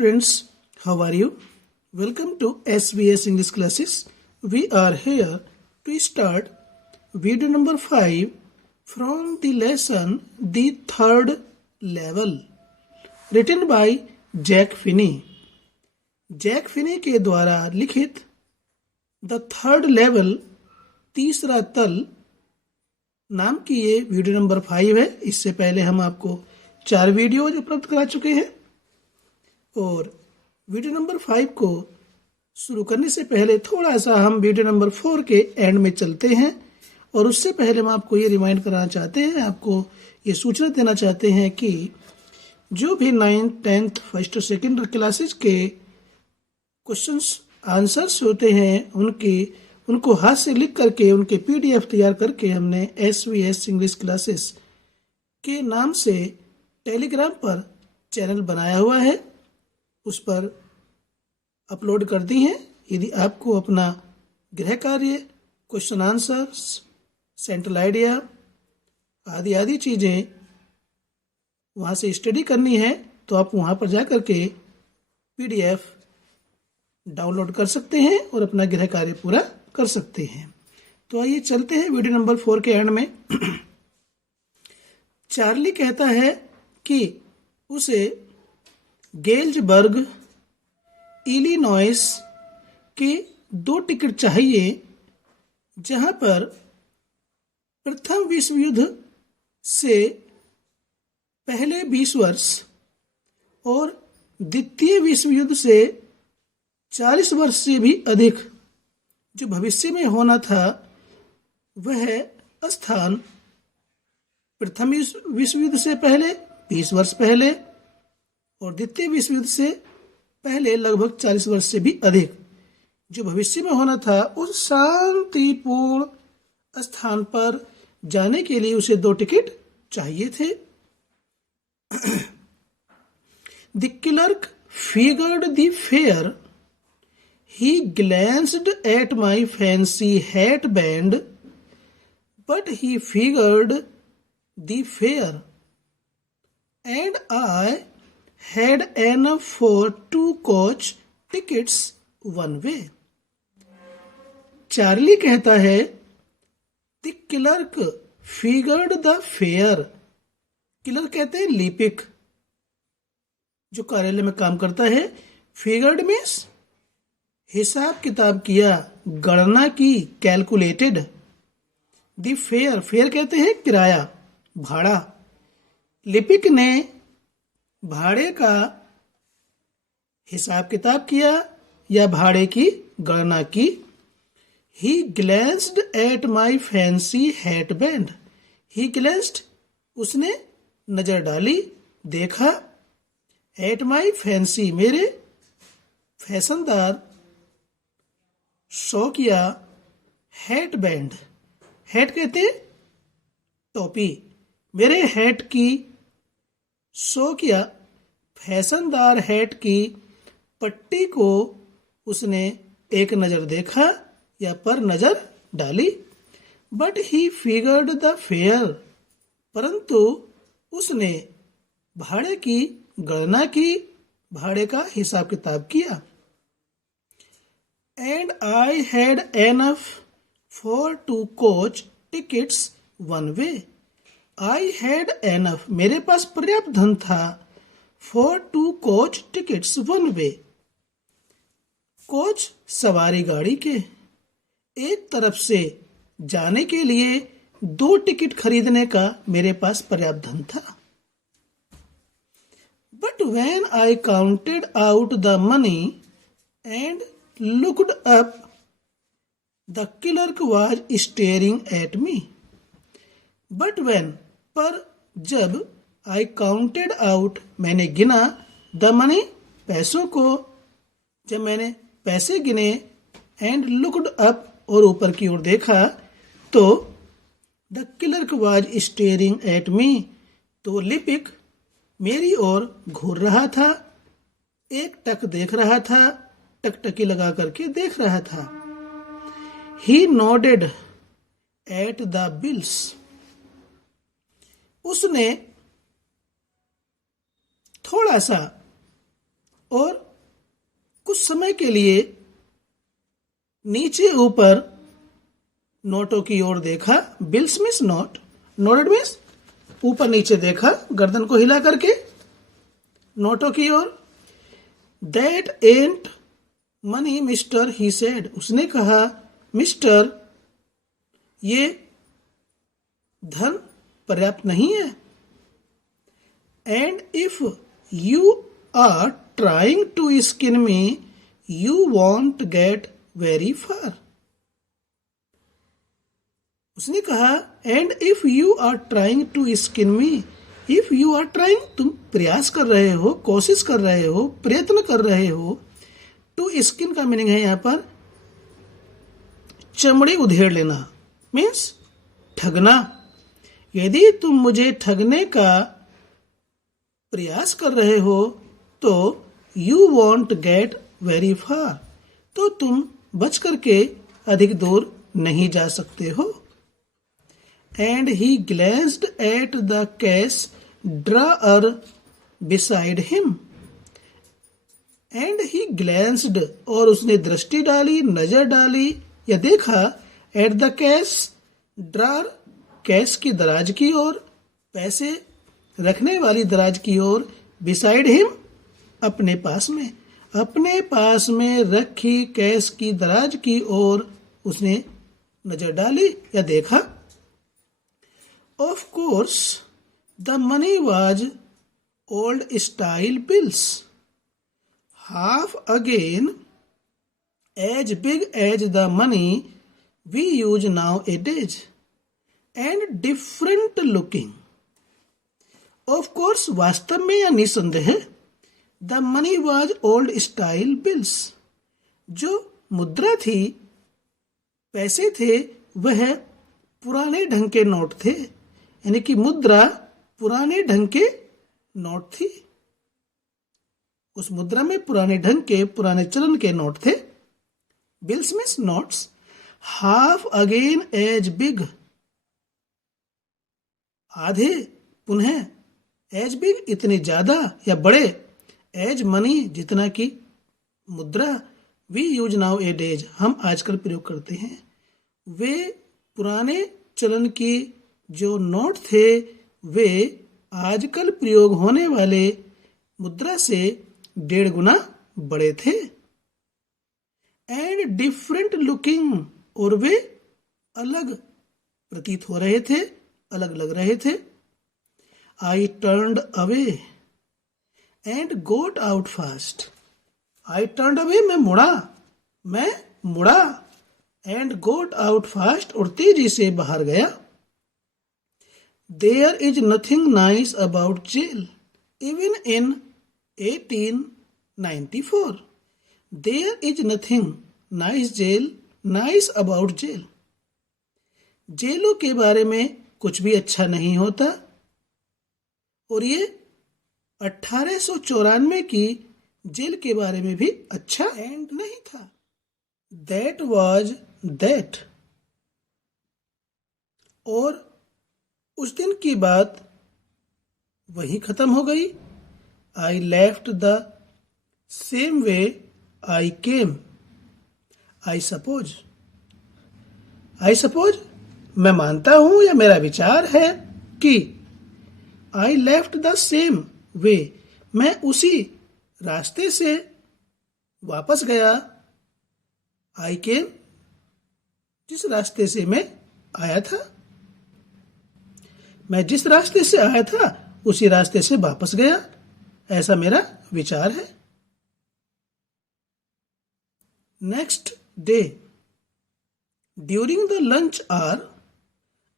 students, how are you? Welcome to SBS English classes. We are here to start video number 5 from the lesson The Third Level, written by Jack Finney. Jack Finney के द्वारा लिखित the third level तीसरा तल नाम की ये video number 5 है। इससे पहले हम आपको 4 वीडियोज उपलब्ध करा चुके हैं और वीडियो नंबर 5 को शुरू करने से पहले थोड़ा सा हम वीडियो नंबर 4 के एंड में चलते हैं और उससे पहले हम आपको ये रिमाइंड कराना चाहते हैं, आपको ये सूचना देना चाहते हैं कि जो भी 9th 10th फर्स्ट और सेकेंड क्लासेज के क्वेश्चंस आंसर्स होते हैं उनको हाथ से लिख करके उनके पीडीएफ तैयार करके हमने SBS इंग्लिश क्लासेस के नाम से टेलीग्राम पर चैनल बनाया हुआ है, उस पर अपलोड कर दी हैं। यदि आपको अपना गृह कार्य, क्वेश्चन आंसर्स, सेंट्रल आइडिया आदि चीज़ें वहाँ से स्टडी करनी है तो आप वहाँ पर जा कर के पीडीएफ डाउनलोड कर सकते हैं और अपना गृह कार्य पूरा कर सकते हैं। तो आइए चलते हैं वीडियो नंबर 4 के एंड में। चार्ली कहता है कि उसे गेल्सबर्ग इलिनॉइस के 2 टिकट चाहिए जहां पर प्रथम विश्व युद्ध से पहले 20 वर्ष और द्वितीय विश्व युद्ध से 40 वर्ष से भी अधिक जो भविष्य में होना था वह स्थान प्रथम विश्व युद्ध से पहले 20 वर्ष पहले और द्वितीय विश्व युद्ध से पहले लगभग 40 वर्ष से भी अधिक जो भविष्य में होना था उस शांतिपूर्ण स्थान पर जाने के लिए उसे 2 टिकट चाहिए थे। The clerk figured the fair. He glanced at my fancy hatband, but he figured the fare, and I had enough for 2 coach tickets one way. Charlie कहता है The clerk figured the fare. Clerk कहते हैं लिपिक जो कार्यालय में काम करता है। फिगर्ड मीन्स हिसाब किताब किया, गणना की, कैलकुलेटेड। द फेयर, फेयर कहते हैं किराया, भाड़ा। लिपिक ने भाड़े का हिसाब किताब किया या भाड़े की गणना की। ही glanced at my fancy hat band. He glanced उसने नजर डाली, देखा। एट माई फैंसी मेरे फैशनदार शौकिया हैट बैंड. हैट कहते हैं टोपी। मेरे हैट की शौकिया फैशनदार हैट की पट्टी को उसने एक नज़र देखा या पर नज़र डाली। But he figured the fair, परंतु उसने भाड़े की गणना की, भाड़े का हिसाब किताब किया। And I had enough for 2 coach tickets one way. I had enough, मेरे पास पर्याप्त धन था for 2 coach tickets one way. Coach सवारी गाड़ी के एक तरफ से जाने के लिए 2 टिकट खरीदने का मेरे पास पर्याप्त धन था। But when I counted out the money and looked up, the clerk was staring at me. But when, पर जब I counted out, मैंने गिना, the money, पैसों को, जब मैंने पैसे गिने, and looked up, और ऊपर की ओर देखा, तो the clerk was staring at me, तो लिपिक मेरी ओर घूर रहा था, एक टक देख रहा था, टकटकी लगा करके देख रहा था। He nodded at the bills. उसने थोड़ा सा और कुछ समय के लिए नीचे ऊपर नोटों की ओर देखा। Bills means note, noted means ऊपर नीचे देखा गर्दन को हिला करके नोटों की ओर। That ain't money mister, he said, उसने कहा मिस्टर, ये धन पर्याप्त नहीं है। And if you are trying to skin me you won't get very far. उसने कहा and if you are trying to skin me, if you are trying, तुम प्रयास कर रहे हो, कोशिश कर रहे हो, प्रयत्न कर रहे हो। टू स्किन का मीनिंग है यहां पर चमड़ी उधेड़ लेना, मीन्स ठगना। यदि तुम मुझे ठगने का प्रयास कर रहे हो तो यू वॉन्ट गेट वेरी फार, तो तुम बच करके अधिक दूर नहीं जा सकते हो। And he glanced at the cash drawer beside him. And he glanced, और उसने दृष्टि डाली, नजर डाली या देखा, at the cash drawer, cash की दराज की ओर, पैसे रखने वाली दराज की ओर, बिसाइड हिम, अपने पास में, अपने पास में रखी कैश की दराज की ओर उसने नजर डाली या देखा। Of course the money was old style bills, half again as big as the money we use nowadays and different looking. Of course, वास्तव में या निसंदेह, the money was old style bills, जो मुद्रा थी, पैसे थे, वह पुराने ढंग के नोट थे। यानी कि मुद्रा पुराने ढंग के नोट थी। उस मुद्रा में पुराने ढंग के, पुराने चलन के नोट थे। Bills means notes. Half again as big, आधे पुनः, एज बिग इतने ज्यादा या बड़े, एज मनी जितना कि मुद्रा, we use nowadays हम आजकल प्रयोग करते हैं। वे पुराने चलन की जो नोट थे वे आजकल प्रयोग होने वाले मुद्रा से 1.5 गुना बड़े थे। एंड डिफरेंट लुकिंग, और वे अलग प्रतीत हो रहे थे, अलग लग रहे थे। I turned away and got out fast. I turned away, मैं मुड़ा। एंड गोट आउट फास्ट, और तेजी से बाहर गया। There is nothing nice about jail even in 1894. There is nothing nice about jail. जेलों के बारे में कुछ भी अच्छा नहीं होता। और ये 1894 की जेल के बारे में भी अच्छा एंड नहीं था। That was that. और उस दिन की बात वही खत्म हो गई। I left the same way I came. I suppose, मैं मानता हूं या मेरा विचार है कि I left the same way, मैं उसी रास्ते से वापस गया। I came, जिस रास्ते से मैं आया था, मैं जिस रास्ते से आया था उसी रास्ते से वापस गया, ऐसा मेरा विचार है। Next day, during the lunch hour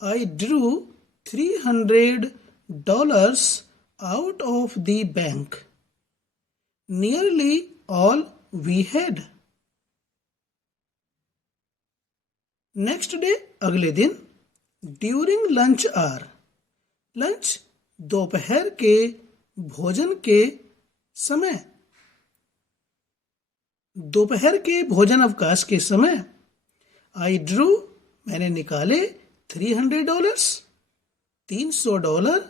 I drew $300 out of the bank, nearly all we had. Next day, अगले दिन, ड्यूरिंग लंच आवर, लंच दोपहर के भोजन के समय, दोपहर के भोजन अवकाश के समय, आई ड्रू, मैंने निकाले, $300, $300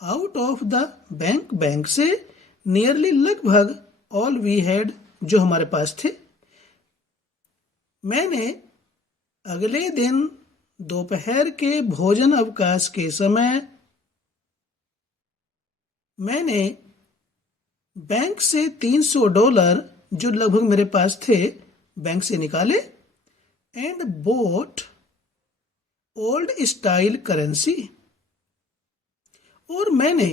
out of the bank, bank से, नियरली लगभग, ऑल वी हैड, जो हमारे पास थे। मैंने अगले दिन दोपहर के भोजन अवकाश के समय मैंने बैंक से $300 जो लगभग मेरे पास थे बैंक से निकाले and boat old style currency, और मैंने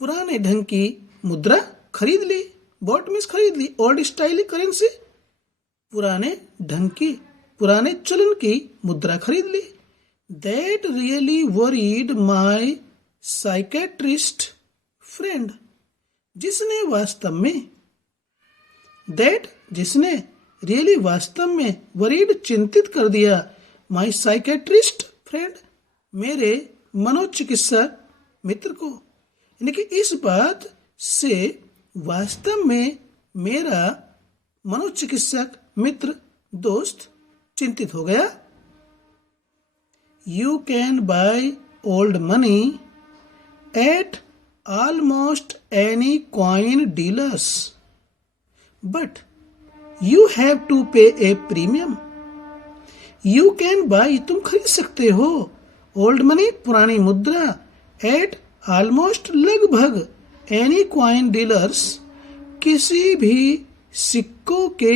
पुराने ढंग की मुद्रा खरीद ली। बॉट मीन्स खरीद ली, ओल्ड स्टाइल करेंसी पुराने ढंग की, पुराने चलन की मुद्रा खरीद ली। That really worried my psychiatrist friend, जिसने वास्तव में, दैट जिसने, रियली वास्तव में, वरीड चिंतित कर दिया, माई साइकेट्रिस्ट फ्रेंड मेरे मनोचिकित्सक मित्र को। यानी कि इस बात से वास्तव में मेरा मनोचिकित्सक मित्र दोस्त चिंतित हो गया। You can buy old money at almost any coin dealers but you have to pay a premium. You can buy, तुम खरीद सकते हो, ओल्ड मनी पुरानी मुद्रा, एट ऑलमोस्ट लगभग, एनी कॉइन डीलर्स किसी भी सिक्कों के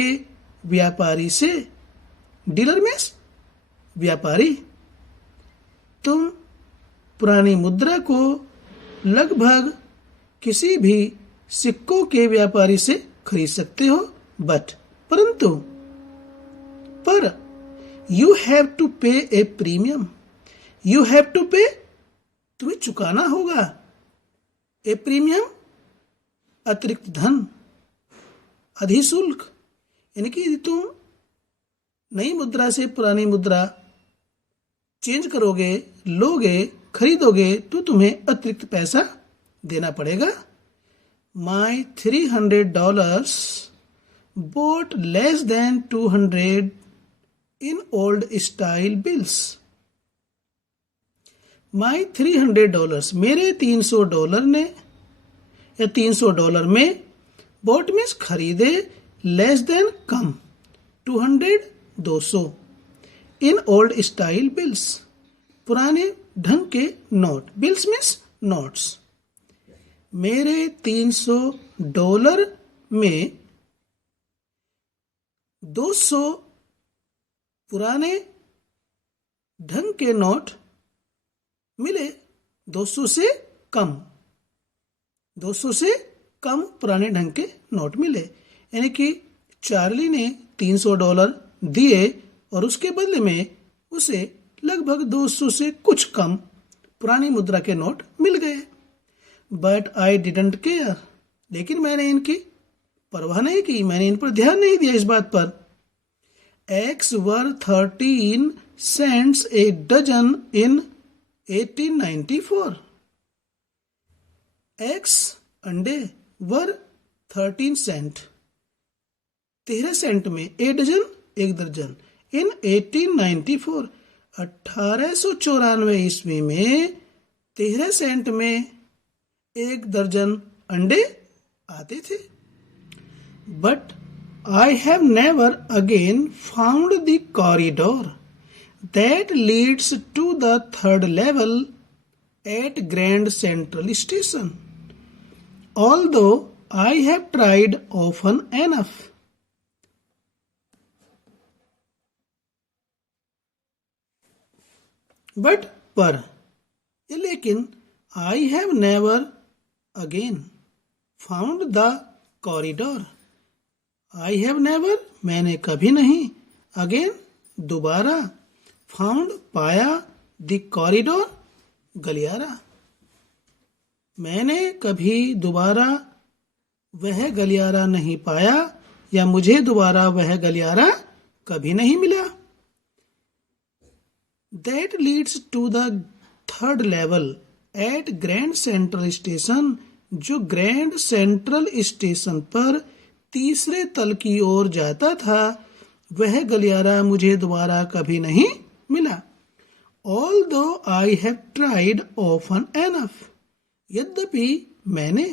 व्यापारी से। डीलर मीन्स व्यापारी। तुम पुरानी मुद्रा को लगभग किसी भी सिक्कों के व्यापारी से खरीद सकते हो, बट परंतु, पर you have to pay a premium, you have to pay, तुम्हें चुकाना होगा, ए प्रीमियम अतिरिक्त धन, अधिशुल्क। यानी कि यदि तुम नई मुद्रा से पुरानी मुद्रा चेंज करोगे, लोगे, खरीदोगे तो तुम्हें अतिरिक्त पैसा देना पड़ेगा। माई $300 bought less than 200 in old style bills। माई $300, मेरे $300 ने, या $300 में, बॉट मीन्स खरीदे, लेस देन कम, 200 200, इन ओल्ड स्टाइल बिल्स पुराने ढंग के नोट, बिल्स मीन्स नोट्स। मेरे $300 में 200 पुराने ढंग के नोट मिले, 200 से कम, 200 से कम पुराने ढंग के नोट मिले। यानी कि चार्ली ने $300 दिए और उसके बदले में उसे लगभग 200 से कुछ कम पुरानी मुद्रा के नोट मिल गए। बट आई डिडंट केयर, लेकिन मैंने इनकी परवाह नहीं की, मैंने इन पर ध्यान नहीं दिया इस बात पर। Eggs were 13 cents a dozen in 1894। Eggs अंडे were 13 cent 13 सेंट में, ए डजन एक दर्जन, इन 1894 1894 ईस्वी में 13 सेंट में एक दर्जन अंडे आते थे। But I have never again found the corridor that leads to the third level at Grand Central Station, although I have tried often enough। But पर, लेकिन I have never again found the corridor, I have never, मैंने कभी नहीं, again दोबारा, found पाया, the corridor गलियारा, मैंने कभी दोबारा वह गलियारा नहीं पाया, या मुझे दोबारा वह गलियारा कभी नहीं मिला। That leads to the third level at Grand Central Station, जो ग्रैंड सेंट्रल स्टेशन पर तीसरे तल की ओर जाता था, वह गलियारा मुझे दोबारा कभी नहीं मिला। Although I have tried often enough, यद्यपि मैंने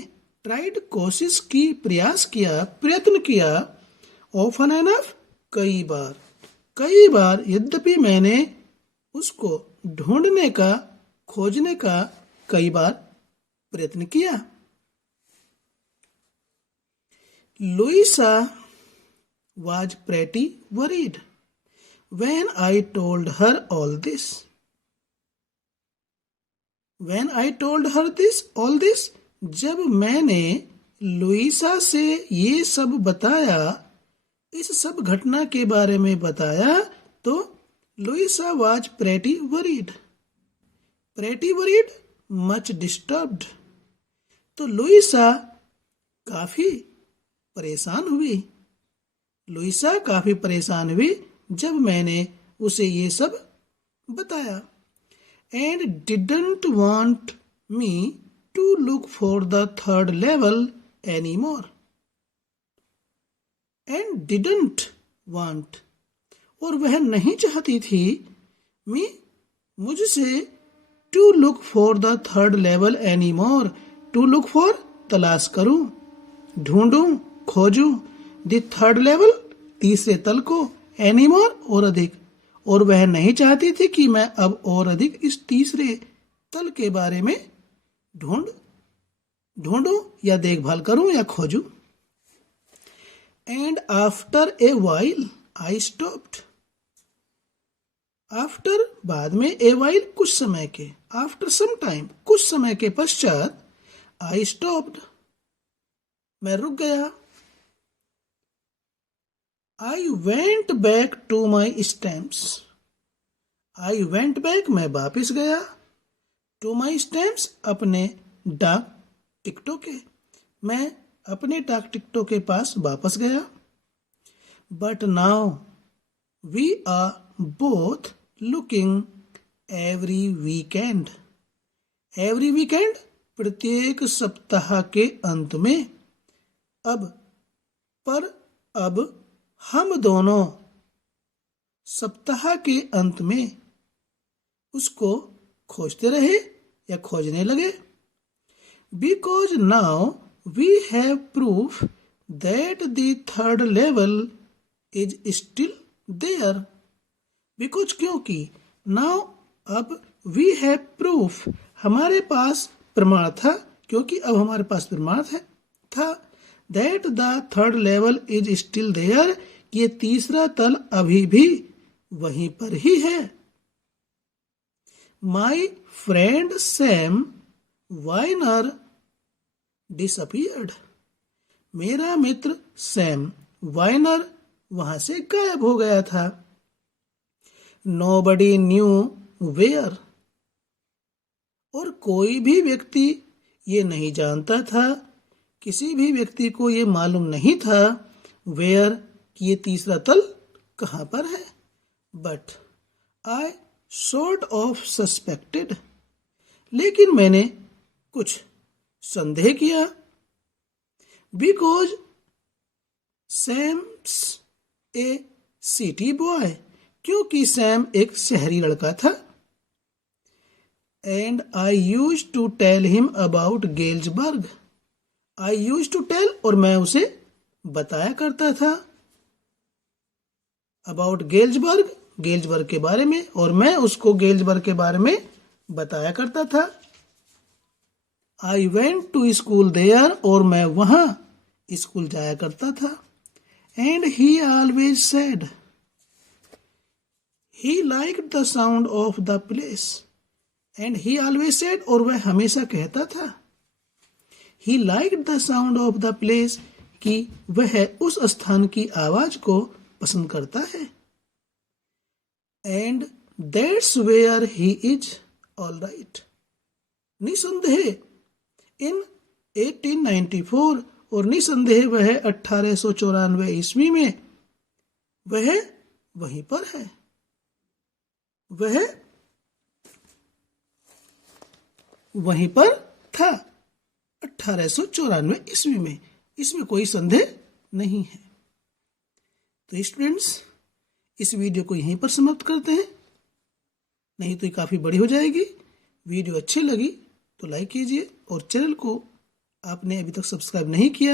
ट्राइड कोशिश की, प्रयास किया, प्रयत्न किया, ऑफन एनफ कई बार, यद्यपि मैंने उसको ढूंढने का, खोजने का कई बार प्रयत्न किया। Louisa was pretty worried when I told her all this. All this, जब मैंने लुइसा से ये सब बताया, इस सब घटना के बारे में बताया, तो Louisa was pretty worried, much disturbed. तो लुइसा काफी परेशान हुई जब मैंने उसे ये सब बताया। And didn't want me to look for the third level anymore. And didn't want, और वह नहीं चाहती थी, मुझसे, to look for the third level anymore. To look for, तलाश करूं, ढूंढूं, खोजूं, the third level, तीसरे तल को, anymore, और अधिक, और वह नहीं चाहती थी कि मैं अब और अधिक इस तीसरे तल के बारे में ढूंढूं या देखभाल करूं या खोजूं। And after a while I stopped. After, बाद में, a while, कुछ समय के, after some time, कुछ समय के पश्चात, I stopped, मैं रुक गया। I went back to my stamps. मैं वापस गया, to my stamps, अपने डाक टिकटों के, मैं अपने डाक टिकटों के पास वापस गया। But now we are both looking every weekend. प्रत्येक सप्ताह के अंत में। अब हम दोनों सप्ताह के अंत में उसको खोजते रहे या खोजने लगे। Because now we have proof that the third level is still there. Because, क्योंकि, now, अब, we have proof, हमारे पास प्रमाण था, क्योंकि अब हमारे पास प्रमाण था, that the third level is still there, ये तीसरा तल अभी भी वहीं पर ही है। My friend Sam Weiner disappeared. मेरा मित्र सैम वाइनर वहां से गायब हो गया था। Nobody knew where. और कोई भी व्यक्ति ये नहीं जानता था, किसी भी व्यक्ति को ये मालूम नहीं था, where, कि ये तीसरा तल कहां पर है। But I sort of suspected. लेकिन मैंने कुछ संदेह किया। Because Sam's a city boy. क्योंकि सैम एक शहरी लड़का था। And I used to tell him about Galesburg. I used to tell, और मैं उसे बताया करता था, about गेल्सबर्ग के बारे में, और मैं उसको गेल्सबर्ग के बारे में बताया करता था। I went to school there, और मैं वहां स्कूल जाया करता था। And he always said he liked the sound of the place. And he always said, और वह हमेशा कहता था, he liked the sound of the place, कि वह उस स्थान की आवाज को पसंद करता है। And that's where he is, all right. निसंदेह in 1894, और निसंदेह वह 1894 ईस्वी में वह वहीं पर है। वह वहीं पर था 1894 ईस्वी में, इसमें कोई संदेह नहीं है। तो स्टूडेंट्स, इस वीडियो को यहीं पर समाप्त करते हैं, नहीं तो ये काफ़ी बड़ी हो जाएगी। वीडियो अच्छी लगी तो लाइक कीजिए और चैनल को आपने अभी तक सब्सक्राइब नहीं किया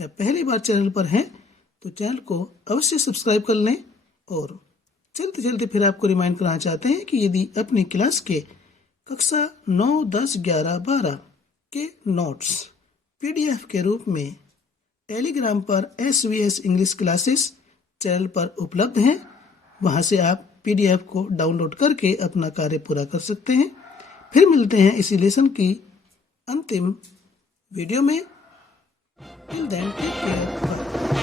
या पहली बार चैनल पर हैं तो चैनल को अवश्य सब्सक्राइब कर लें। और चलते चलते फिर आपको रिमाइंड कराना चाहते हैं कि यदि अपनी क्लास के कक्षा 9, 10, 11, 12 के नोट्स PDF के रूप में टेलीग्राम पर SVS इंग्लिश क्लासेस चैनल पर उपलब्ध हैं, वहां से आप PDF को डाउनलोड करके अपना कार्य पूरा कर सकते हैं। फिर मिलते हैं इसी लेसन की अंतिम वीडियो में। Till then take care.